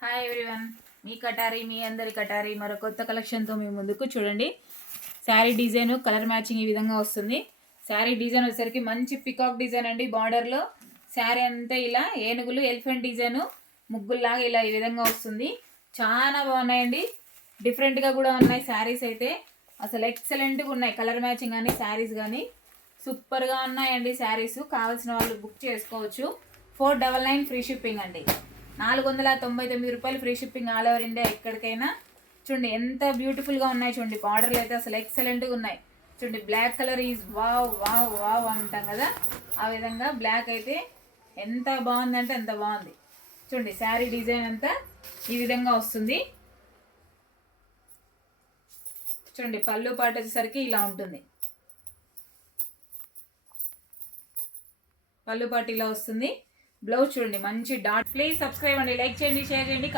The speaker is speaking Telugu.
హాయ్ ఎవ్రీవన్, మీ అందరి కటారి మరో కొత్త కలెక్షన్తో మీ ముందుకు. చూడండి, శారీ డిజైన్ కలర్ మ్యాచింగ్ ఈ విధంగా వస్తుంది. శారీ డిజైన్ వచ్చేసరికి మంచి పికాక్ డిజైన్ అండి. బార్డర్లో శారీ అంతా ఇలా ఏనుగులు ఎలిఫెంట్ డిజైన్ ముగ్గుల్లాగా ఇలా ఈ విధంగా వస్తుంది. చాలా బాగున్నాయండి, డిఫరెంట్గా కూడా ఉన్నాయి శారీస్ అయితే. అసలు ఎక్సలెంట్గా ఉన్నాయి, కలర్ మ్యాచింగ్ కానీ శారీస్ కానీ సూపర్గా ఉన్నాయండి. శారీస్ కావాల్సిన వాళ్ళు బుక్ చేసుకోవచ్చు. 499 ఫ్రీ షిప్పింగ్ అండి. 499 రూపాయలు free shipping all over India ఎక్కడికైనా. చూడండి ఎంత బ్యూటిఫుల్గా ఉన్నాయి. చూడండి బార్డర్లు అయితే అసలు ఎక్సలెంట్గా ఉన్నాయి. చూడండి black colour is wow wow wow అంటాం కదా, ఆ విధంగా బ్లాక్ అయితే ఎంత బాగుందంటే ఎంత బాగుంది. చూడండి శారీ డిజైన్ అంతా ఈ విధంగా వస్తుంది. చూడండి పళ్ళు పాట వచ్చేసరికి ఇలా ఉంటుంది. పళ్ళు పాటు ఇలా వస్తుంది. బ్లౌజ్ చూడండి మంచి డాట్. ప్లీజ్ సబ్స్క్రైబ్ అండి, లైక్ చేయండి, షేర్ చేయండి.